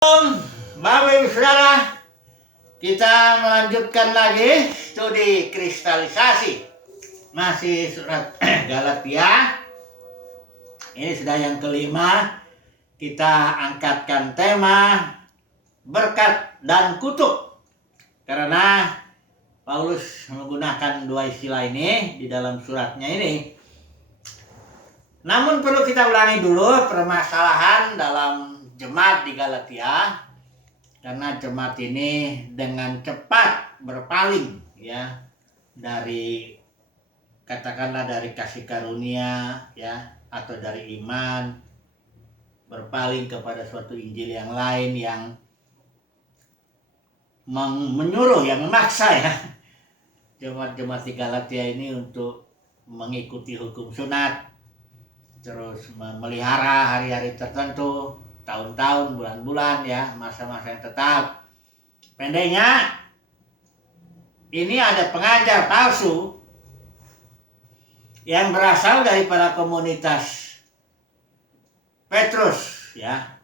Bapak Ibu Saudara, kita melanjutkan lagi studi kristalisasi. Masih surat Galatia. Ini sudah yang kelima. Kita angkatkan tema berkat dan kutuk. Karena Paulus menggunakan dua istilah ini di dalam suratnya ini. Namun perlu kita ulangi dulu permasalahan dalam jemaat di Galatia, karena jemaat ini dengan cepat berpaling ya dari, katakanlah dari kasih karunia ya, atau dari iman, berpaling kepada suatu Injil yang lain yang menyuruh ya, memaksa ya jemaat-jemaat di Galatia ini untuk mengikuti hukum sunat, terus memelihara hari-hari tertentu, tahun-tahun, bulan-bulan ya, masa-masa yang tetap. Pendeknya, ini ada pengajar palsu yang berasal daripada komunitas Petrus ya,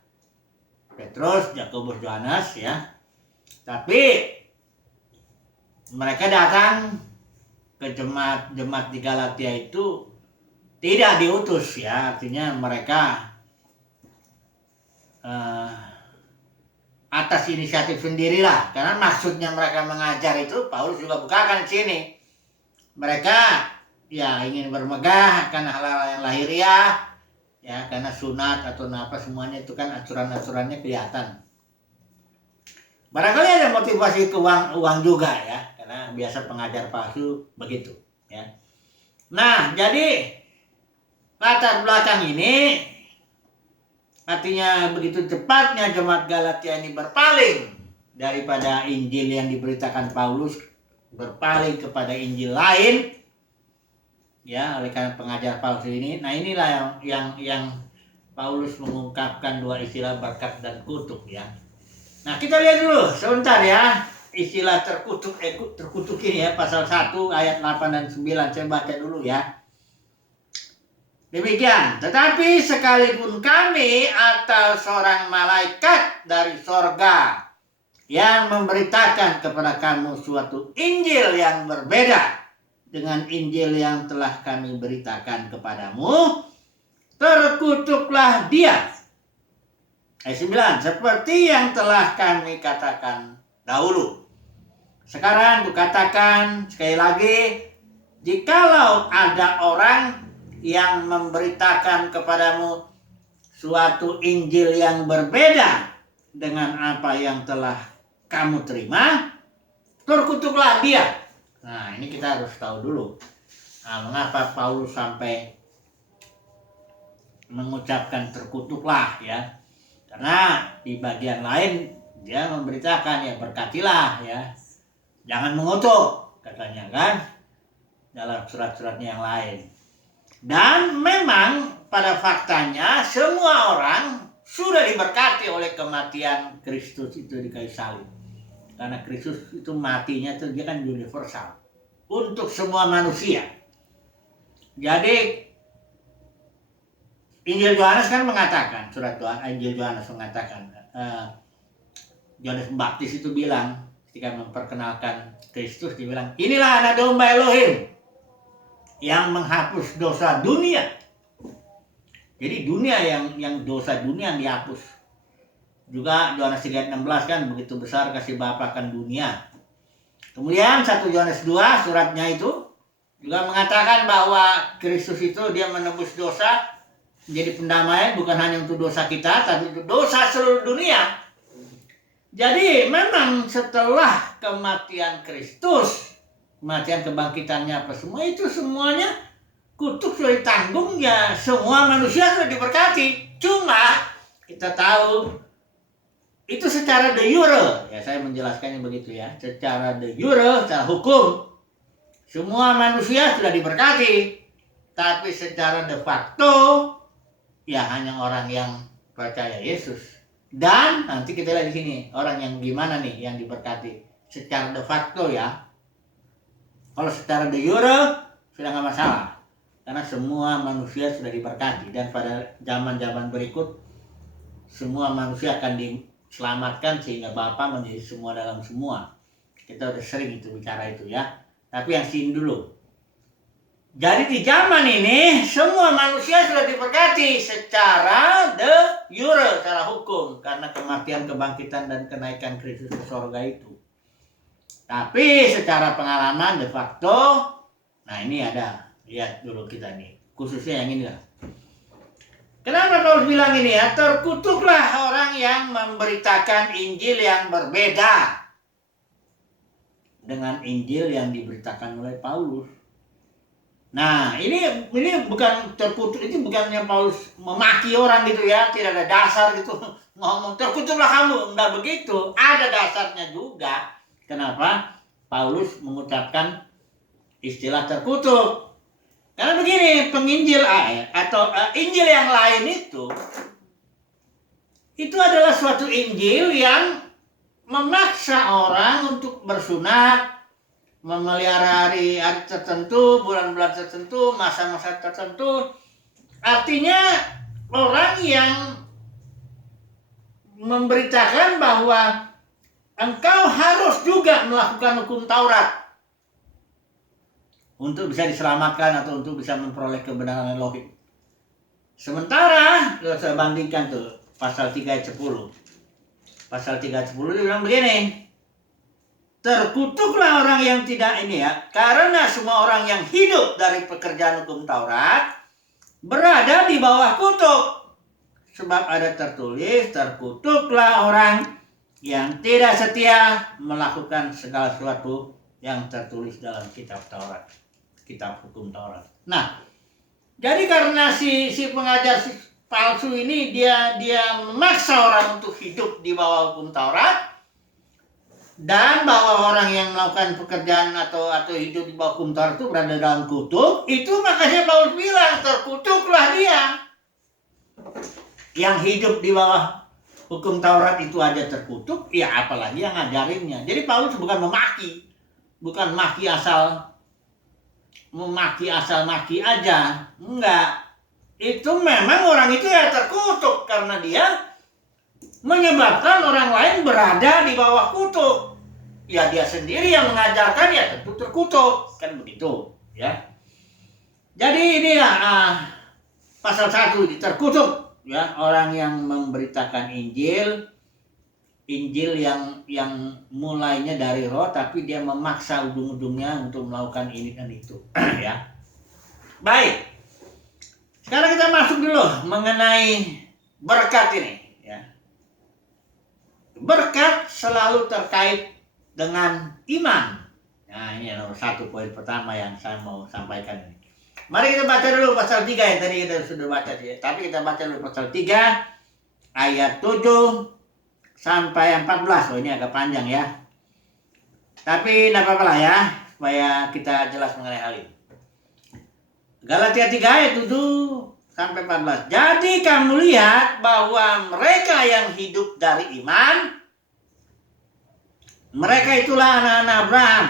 Petrus, Yakobus, Yohanes ya. Tapi mereka datang ke jemaat di Galatia itu tidak diutus ya, artinya mereka atas inisiatif sendirilah. Karena maksudnya mereka mengajar itu Paulus juga bukakan di sini. Mereka ya ingin bermegah karena hal-hal yang lahiriah ya, karena sunat atau apa semuanya itu kan aturan-aturannya kelihatan. Barangkali ada motivasi ke uang juga ya, karena biasa pengajar palsu begitu ya. Nah, jadi latar belakang ini artinya begitu cepatnya jemaat Galatia ini berpaling daripada Injil yang diberitakan Paulus, berpaling kepada Injil lain ya, oleh karena pengajar palsu ini. Nah, inilah yang Paulus mengungkapkan dua istilah berkat dan kutuk ya. Nah, kita lihat dulu sebentar ya istilah terkutuk ini ya, pasal 1 ayat 8 dan 9. Saya baca dulu ya. Demikian, tetapi sekalipun kami atau seorang malaikat dari sorga yang memberitakan kepada kamu suatu Injil yang berbeda dengan Injil yang telah kami beritakan kepadamu, terkutuklah dia. Ayat 9, seperti yang telah kami katakan dahulu. Sekarang kukatakan sekali lagi, jikalau ada orang yang memberitakan kepadamu suatu Injil yang berbeda dengan apa yang telah kamu terima, terkutuklah dia. Nah, ini kita harus tahu dulu. Nah, mengapa Paulus sampai mengucapkan terkutuklah ya? Karena di bagian lain dia memberitakan ya, berkatilah ya, jangan mengutuk katanya kan, dalam surat-suratnya yang lain. Dan memang pada faktanya semua orang sudah diberkati oleh kematian Kristus itu di kayu salib. Karena Kristus itu matinya itu dia kan universal untuk semua manusia. Jadi Injil Yohanes kan mengatakan, Injil Yohanes mengatakan, Yohanes Pembaptis itu bilang ketika memperkenalkan Kristus, dia bilang, inilah anak domba Elohim yang menghapus dosa dunia. Jadi dunia yang dosa dunia yang dihapus. Juga Yohanes 3:16 kan, begitu besar kasih Bapa akan dunia. Kemudian 1 Yohanes 2 suratnya itu juga mengatakan bahwa Kristus itu dia menebus dosa, menjadi pendamaian bukan hanya untuk dosa kita, tapi untuk dosa seluruh dunia. Jadi memang setelah kematian Kristus, kematian kebangkitannya apa semua itu semuanya kutuk sudah ditanggung ya, semua manusia sudah diberkati. Cuma kita tahu itu secara de jure ya, saya menjelaskannya begitu ya, secara de jure, secara hukum semua manusia sudah diberkati, tapi secara de facto ya hanya orang yang percaya Yesus. Dan nanti kita lihat di sini orang yang gimana nih yang diberkati secara de facto ya. Kalau secara de jure sudah nggak masalah, karena semua manusia sudah diberkati, dan pada zaman-zaman berikut semua manusia akan selamatkan sehingga Bapa menjadi semua dalam semua. Kita udah sering itu bicara itu ya. Tapi yang sini dulu. Jadi di zaman ini semua manusia sudah diberkati secara de jure, secara hukum, karena kematian, kebangkitan dan kenaikan Kristus ke surga itu. Tapi secara pengalaman de facto, nah ini ada, lihat dulu kita nih, khususnya yang ini lah. Kenapa Paulus bilang ini ya? Terkutuklah orang yang memberitakan Injil yang berbeda dengan Injil yang diberitakan oleh Paulus. Nah, ini bukan terkutuk, itu bukannya Paulus memaki orang gitu ya, tidak ada dasar gitu ngomong terkutuklah kamu, enggak begitu. Ada dasarnya juga. Kenapa Paulus mengucapkan istilah terkutuk? Karena begini, penginjil atau Injil yang lain itu adalah suatu Injil yang memaksa orang untuk bersunat, memelihara hari tertentu, bulan-bulan tertentu, masa-masa tertentu. Artinya orang yang memberitakan bahwa engkau harus juga melakukan hukum Taurat untuk bisa diselamatkan atau untuk bisa memperoleh kebenaran Elohim. Sementara, saya bandingkan tuh pasal 3 ayat 10. Pasal 3 ayat 10 dia bilang begini. Terkutuklah orang yang tidak ini ya, karena semua orang yang hidup dari pekerjaan hukum Taurat berada di bawah kutuk. Sebab ada tertulis, terkutuklah orang yang tidak setia melakukan segala sesuatu yang tertulis dalam kitab Taurat, kitab hukum Taurat. Nah, jadi karena si pengajar palsu ini dia memaksa orang untuk hidup di bawah hukum Taurat, dan bahwa orang yang melakukan pekerjaan atau hidup di bawah hukum Taurat itu berada dalam kutuk, itu makanya Paulus bilang terkutuklah dia. Yang hidup di bawah hukum Taurat itu aja terkutuk, ya apalagi yang ngajarinnya. Jadi Paulus bukan maki asal maki aja, enggak. Itu memang orang itu ya terkutuk karena dia menyebabkan orang lain berada di bawah kutuk. Ya dia sendiri yang mengajarkan ya tentu terkutuk, kan begitu ya. Jadi inilah pasal 1 terkutuk ya, orang yang memberitakan Injil yang mulainya dari roh tapi dia memaksa ujung-ujungnya untuk melakukan ini dan itu ya. Baik. Sekarang kita masuk dulu mengenai berkat ini ya. Berkat selalu terkait dengan iman. Nah, ini nomor 1 poin pertama yang saya mau sampaikan ini. Mari kita baca dulu pasal 3 yang tadi kita sudah baca ya. Tapi kita baca dulu pasal 3 ayat 7 sampai 14. Oh, ini agak panjang ya. Tapi tidak apa-apa lah ya, supaya kita jelas mengenai hal ini. Galatia 3 ayat 7 sampai 14. Jadi kamu lihat bahwa mereka yang hidup dari iman, mereka itulah anak-anak Abraham,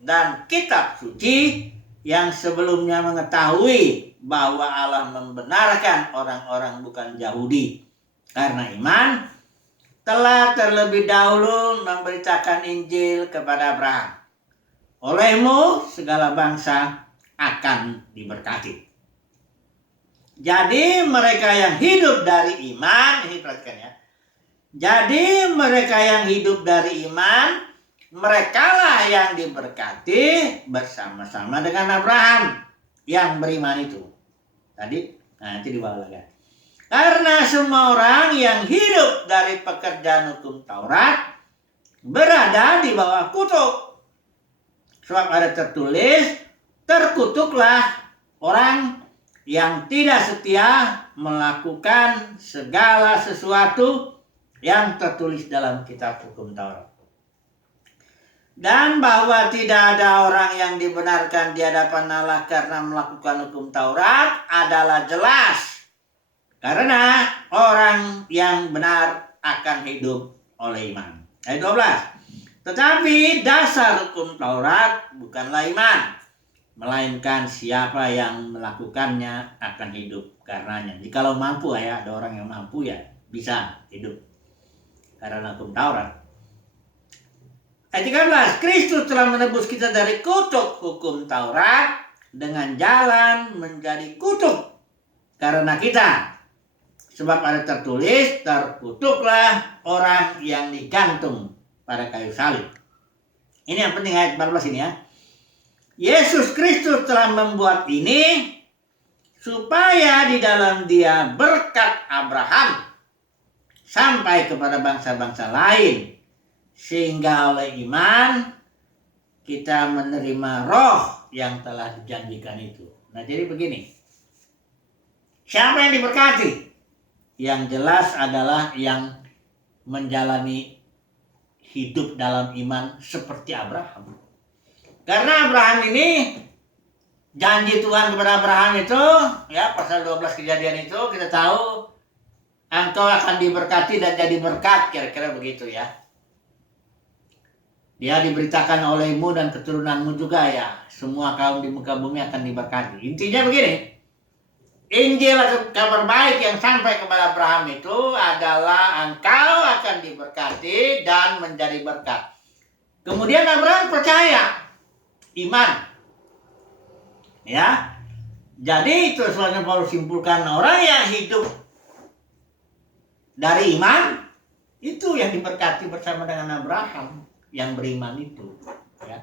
dan kitab suci yang sebelumnya mengetahui bahwa Allah membenarkan orang-orang bukan Yahudi karena iman, telah terlebih dahulu memberitakan Injil kepada Abraham. Olehmu segala bangsa akan diberkati. Jadi mereka yang hidup dari iman, ini perhatikan ya. Jadi mereka yang hidup dari iman, merekalah yang diberkati bersama-sama dengan Abraham yang beriman itu. Tadi, nah nanti di bawah lagi. Karena semua orang yang hidup dari pekerjaan hukum Taurat berada di bawah kutuk. Sebab ada tertulis, terkutuklah orang yang tidak setia melakukan segala sesuatu yang tertulis dalam kitab hukum Taurat. Dan bahwa tidak ada orang yang dibenarkan di hadapan Allah karena melakukan hukum Taurat adalah jelas. Karena orang yang benar akan hidup oleh iman. Ayat 12. Tetapi dasar hukum Taurat bukanlah iman, melainkan siapa yang melakukannya akan hidup karenanya. Jikalau mampu ya, ada orang yang mampu ya bisa hidup. karena hukum Taurat. Ayat 13, Kristus telah menebus kita dari kutuk hukum Taurat dengan jalan menjadi kutuk karena kita. Sebab ada tertulis, terkutuklah orang yang digantung pada kayu salib. Ini yang penting ayat 14 ini ya. Yesus Kristus telah membuat ini supaya di dalam Dia berkat Abraham sampai kepada bangsa-bangsa lain, sehingga oleh iman kita menerima roh yang telah dijanjikan itu. Nah, jadi begini. Siapa yang diberkati? Yang jelas adalah yang menjalani hidup dalam iman seperti Abraham. Karena Abraham ini, janji Tuhan kepada Abraham itu, ya pasal 12 Kejadian itu kita tahu, engkau akan diberkati dan jadi berkat, kira-kira begitu ya. Dia diberitakan olehmu dan keturunanmu juga ya, semua kaum di muka bumi akan diberkati. Intinya begini, Injil atau kabar baik yang sampai kepada Abraham itu adalah engkau akan diberkati dan menjadi berkat. Kemudian Abraham percaya, iman. Ya. Jadi itu soalnya Paulus simpulkan, orang yang hidup dari iman itu yang diberkati bersama dengan Abraham yang beriman itu, ya.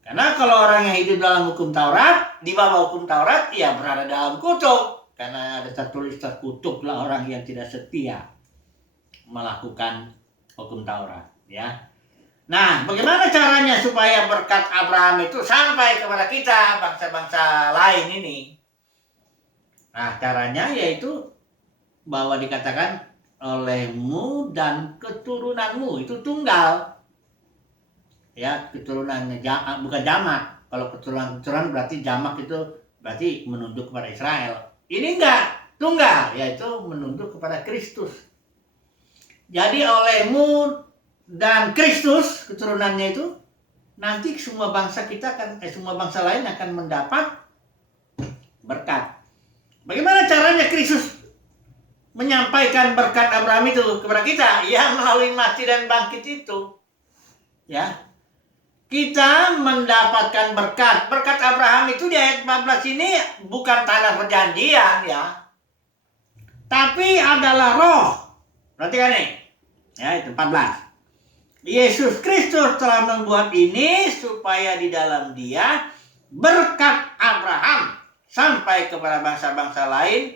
Karena kalau orang yang hidup dalam hukum Taurat, di bawah hukum Taurat, ia berada dalam kutuk. Karena ada tertulis, terkutuklah orang yang tidak setia melakukan hukum Taurat. Ya. Nah, bagaimana caranya supaya berkat Abraham itu sampai kepada kita, bangsa-bangsa lain ini? Nah, caranya yaitu bahwa dikatakan olehmu dan keturunanmu, itu tunggal. Ya, keturunannya bukan jamak. Kalau keturunan berarti jamak itu berarti menunjuk kepada Israel. Ini enggak, tunggal, yaitu menunjuk kepada Kristus. Jadi olehmu dan Kristus keturunannya itu nanti semua bangsa kita semua bangsa lain akan mendapat berkat. Bagaimana caranya Kristus menyampaikan berkat Abraham itu kepada kita? Ya, melalui mati dan bangkit itu. Ya. Kita mendapatkan berkat. Berkat Abraham itu di ayat 14 ini bukan tanah perjanjian ya. Tapi adalah roh. Perhatikan nih. Ya, itu 14. Yesus Kristus telah membuat ini supaya di dalam Dia berkat Abraham sampai kepada bangsa-bangsa lain,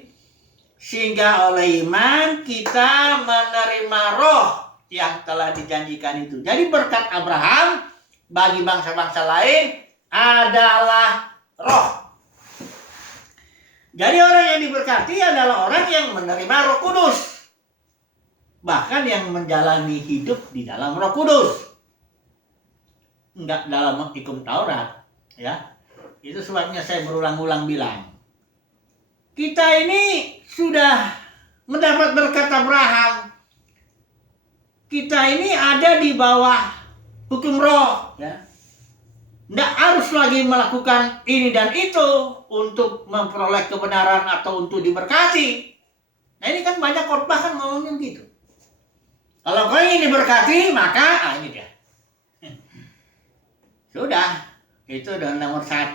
sehingga oleh iman kita menerima roh yang telah dijanjikan itu. Jadi berkat Abraham bagi bangsa-bangsa lain adalah roh. Jadi orang yang diberkati adalah orang yang menerima Roh Kudus. Bahkan yang menjalani hidup di dalam Roh Kudus. Enggak dalam hukum Taurat, ya. Itu sebabnya saya berulang-ulang bilang, kita ini sudah mendapat berkat Abraham. Kita ini ada di bawah hukum roh, ya. Nggak harus lagi melakukan ini dan itu untuk memperoleh kebenaran atau untuk diberkati. Nah, ini kan banyak khotbah kan ngomongin gitu. Kalau kau ingin diberkati, maka ini dia. Sudah, itu udah nomor 1.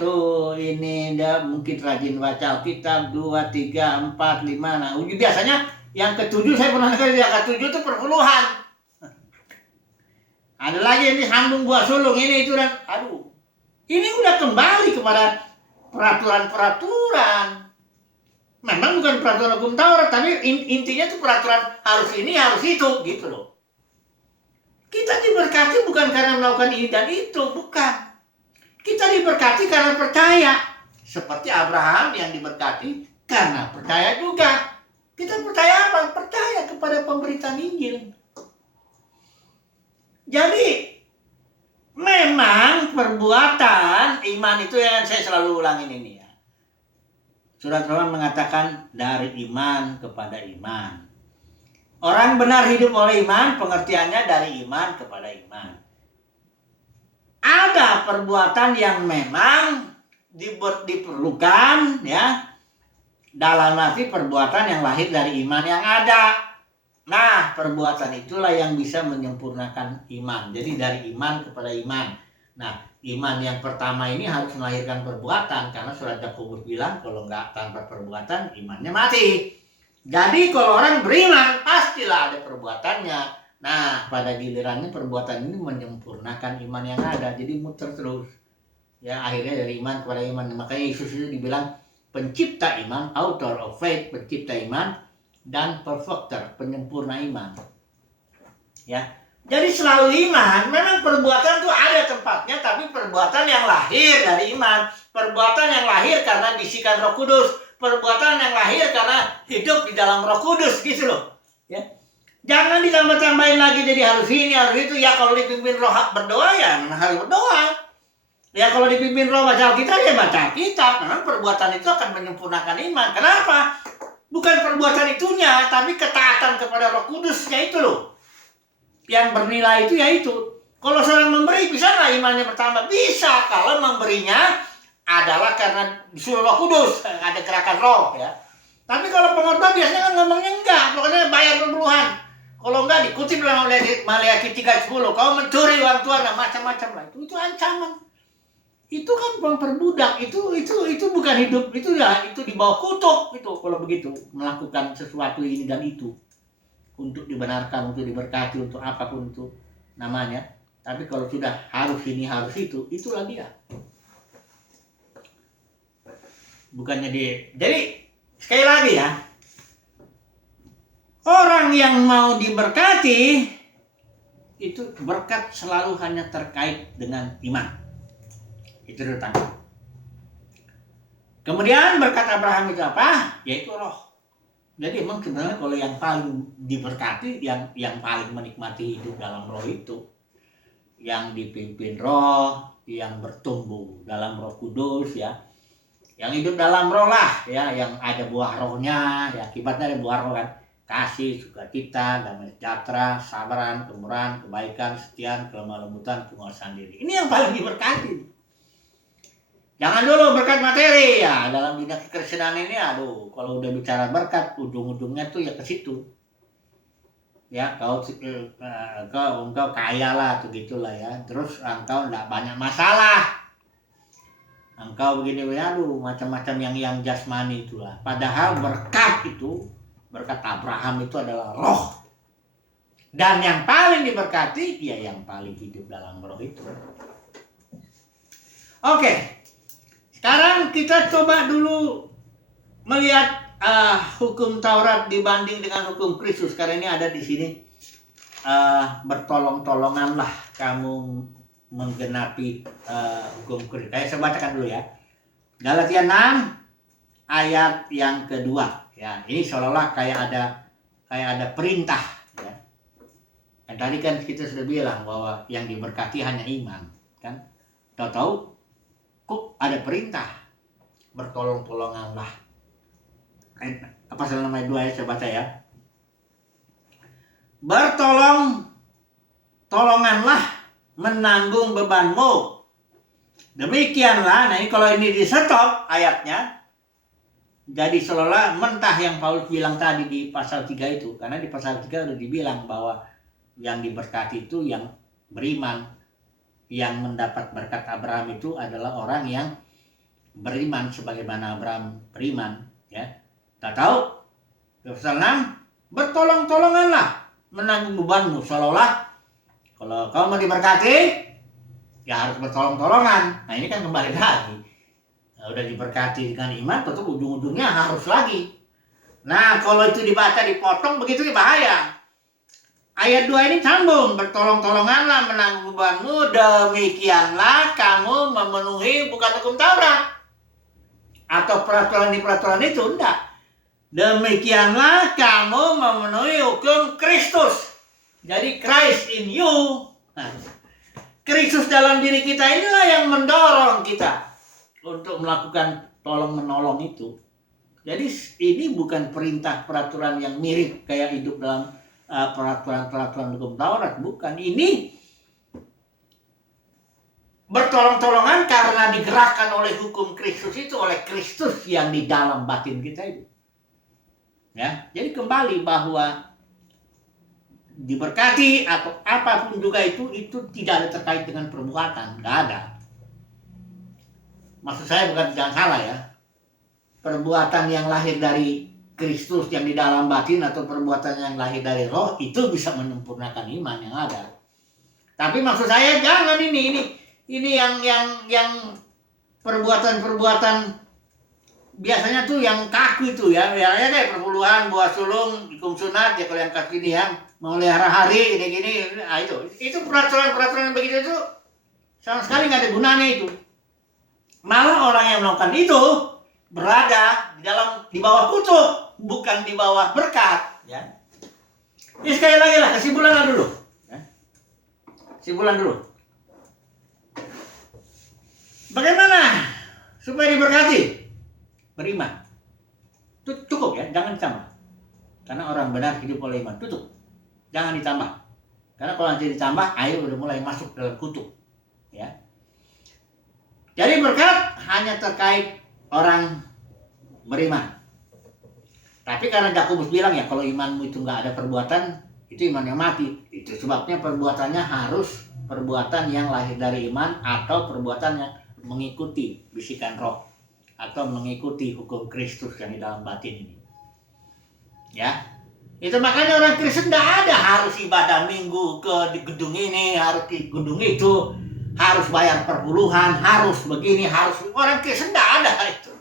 Ini dia mungkin rajin baca Alkitab, 2, 3, 4, 5. Nah, biasanya yang ke-7 saya pernah dengar, yang ke-7 itu perpuluhan. Ada lagi ini sambung buah sulung ini itu dan aduh. Ini udah kembali kepada peraturan-peraturan. Memang bukan peraturan hukum Taurat, tapi intinya itu peraturan harus ini, harus itu, gitu loh. Kita diberkati bukan karena melakukan ini dan itu, bukan. Kita diberkati karena percaya. Seperti Abraham yang diberkati karena percaya juga. Kita percaya apa? Percaya kepada pemberitaan Injil. Jadi memang perbuatan iman itu yang saya selalu ulangin ini ya. Surat Roma mengatakan dari iman kepada iman. Orang benar hidup oleh iman, pengertiannya dari iman kepada iman. Ada perbuatan yang memang diperlukan ya, dalam arti perbuatan yang lahir dari iman yang ada. Nah, perbuatan itulah yang bisa menyempurnakan iman. Jadi dari iman kepada iman. Nah, iman yang pertama ini harus melahirkan perbuatan. Karena surat Yakobus bilang kalau nggak tanpa perbuatan, imannya mati. Jadi kalau orang beriman, pastilah ada perbuatannya. Nah, pada gilirannya perbuatan ini menyempurnakan iman yang ada. Jadi muter terus. Ya, akhirnya dari iman kepada iman. Makanya Yesus itu dibilang pencipta iman, author of faith, pencipta iman, dan perfecter, penyempurna iman. Ya, jadi selalu iman. Memang perbuatan itu ada tempatnya, tapi perbuatan yang lahir dari iman, perbuatan yang lahir karena bisikan Roh Kudus, perbuatan yang lahir karena hidup di dalam Roh Kudus, gitu loh. Ya, jangan ditambah-tambahin lagi jadi harus ini harus itu. Ya kalau dipimpin Roh berdoa ya harus berdoa. Ya kalau dipimpin Roh baca Alkitab ya baca Alkitab. Memang perbuatan itu akan menyempurnakan iman. Kenapa? Bukan perbuatan itunya, tapi ketaatan kepada Roh Kudusnya itu loh. Yang bernilai itu ya itu. Kalau seorang memberi, bisa nggak imannya bertambah? Bisa, kalau memberinya adalah karena disuruh Roh Kudus, ada gerakan Roh ya. Tapi kalau pengorban biasanya kan ngomongnya enggak, pokoknya bayar perpuluhan. Kalau enggak dikutip dalam Maleakhi 3:10, kau mencuri uang Tuhan, nah, macam-macam lah. Itu ancaman. Itu kan memperbudak, itu bukan hidup, itu ya itu di bawah kutuk itu kalau begitu melakukan sesuatu ini dan itu untuk dibenarkan, untuk diberkati, untuk apapun itu namanya. Tapi kalau sudah harus ini harus itu, itulah dia. Bukannya dia. Jadi sekali lagi ya, orang yang mau diberkati itu berkat selalu hanya terkait dengan iman. Itu tentang. Kemudian berkat Abraham itu apa? Yaitu roh. Jadi memang sebenarnya kalau yang paling diberkati, yang paling menikmati hidup dalam roh itu, yang dipimpin roh, yang bertumbuh dalam Roh Kudus ya, yang hidup dalam roh lah ya, yang ada buah rohnya ya, akibatnya ada buah roh kan, kasih, sukacita, damai sejahtera, sabaran, kemurahan, kebaikan, kesetiaan, kelemah lembutan, penguasaan diri. Ini yang paling diberkati. Jangan dulu berkat materi ya, dalam bidang kekristenan ini aduh, kalau udah bicara berkat ujung-ujungnya tuh ya ke situ. Ya, engkau kaya lah tuh gitulah ya. Terus engkau enggak banyak masalah. Engkau begini aduh, macam-macam yang jasmani itulah. Padahal berkat itu, berkat Abraham itu adalah roh. Dan yang paling diberkati ya yang paling hidup dalam roh itu. Oke. Sekarang kita coba dulu melihat hukum Taurat dibanding dengan hukum Kristus. Karena ini ada di sini bertolong-tolonganlah kamu menggenapi hukum Kristus. Saya bacakan dulu ya. Galatia 6 ayat yang kedua. Ya, ini seolah-olah kayak ada perintah. Ya. Dan tadi kan kita sudah bilang bahwa yang diberkati hanya iman, kan? Tahu-tahu kok ada perintah bertolong-tolonganlah. Pasal nomor 2 ya, saya baca ya. Bertolong-tolonganlah menanggung bebanmu. Demikianlah, nah ini kalau ini di stop ayatnya, jadi seolah mentah yang Paulus bilang tadi di pasal 3 itu. Karena di pasal 3 udah dibilang bahwa yang diberkati itu yang beriman. Yang mendapat berkat Abraham itu adalah orang yang beriman sebagaimana Abraham beriman ya. Tak tahu pasal 6 bertolong-tolonganlah menanggung bebanmu, seolah-olah kalau kau mau diberkati ya harus bertolong-tolongan. Nah ini kan kembali lagi, nah, udah diberkati dengan iman tetap ujung-ujungnya harus lagi. Nah kalau itu dibaca dipotong begitu bahaya. Ayat 2 ini sambung, bertolong-tolonganlah menanggung bebanmu, demikianlah kamu memenuhi bukan hukum Taurat atau peraturan itu, enggak. Demikianlah kamu memenuhi hukum Kristus. Jadi Christ in you. Nah, Kristus dalam diri kita inilah yang mendorong kita untuk melakukan tolong-menolong itu. Jadi ini bukan perintah peraturan yang mirip kayak hidup dalam peraturan hukum Taurat, bukan. Ini bertolong-tolongan karena digerakkan oleh hukum Kristus itu, oleh Kristus yang di dalam batin kita itu. Ya, jadi kembali bahwa diberkati atau apapun juga itu tidak ada terkait dengan perbuatan, nggak ada. Maksud saya bukan, jangan salah ya, perbuatan yang lahir dari Kristus yang di dalam batin atau perbuatan yang lahir dari roh itu bisa menyempurnakan iman yang ada. Tapi maksud saya jangan ini yang perbuatan biasanya tuh yang kaku itu ya kayak perpuluhan, buah sulung, hukum sunat ya kalau yang kaki ini ya, memelihara hari gini-gini, nah itu peraturan begitu itu sama sekali nggak ada gunanya itu. Malah orang yang melakukan itu berada di bawah kutuk, bukan di bawah berkat. Ya. Ini sekali lagi lah kesimpulan dulu. Ya. Kesimpulan dulu. Bagaimana supaya diberkati? Beriman. Cukup ya, jangan ditambah. Karena orang benar hidup oleh iman. Tutup. Jangan ditambah. Karena kalau nanti ditambah, air udah mulai masuk dalam kutuk. Ya. Jadi berkat hanya terkait orang beriman. Tapi karena Yakobus bilang ya, kalau imanmu itu nggak ada perbuatan, itu iman yang mati. Itu sebabnya perbuatannya harus perbuatan yang lahir dari iman atau perbuatan yang mengikuti bisikan roh atau mengikuti hukum Kristus yang di dalam batin ini. Ya, itu makanya orang Kristen nggak ada harus ibadah minggu di gedung ini, harus di gedung itu, harus bayar perpuluhan, harus begini, harus. Orang Kristen nggak ada itu.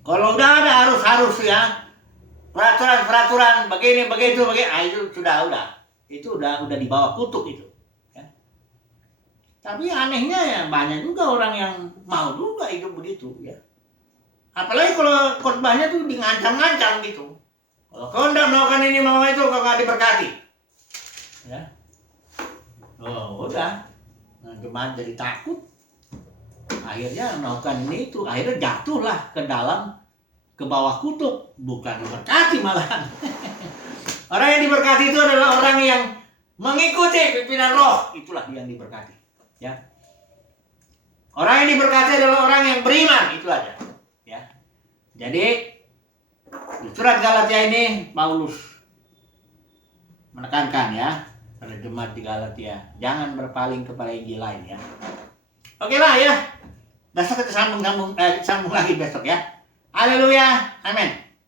Kalau udah ada harus ya peraturan begini begitu, itu sudah itu udah di bawah kutuk itu. Ya. Tapi anehnya ya banyak juga orang yang mau juga hidup begitu ya. Apalagi kalau khotbahnya tuh ngancam-ngancam gitu. Kalau kau nggak melakukan ini mau itu, kau nggak diberkati. Ya. Oh udah, nah, jemaat jadi takut. Akhirnya melakukan ini itu, akhirnya jatuhlah ke bawah kutuk, bukan diberkati malahan. Orang yang diberkati itu adalah orang yang mengikuti pimpinan roh, itulah yang diberkati. Ya. Orang yang diberkati adalah orang yang beriman, itu aja. Ya. Jadi di surat Galatia ini Paulus menekankan ya pada jemaat di Galatia, jangan berpaling kepada injil lain ya. Oke lah ya. Besok kita sambung lagi besok ya. Haleluya. Amin.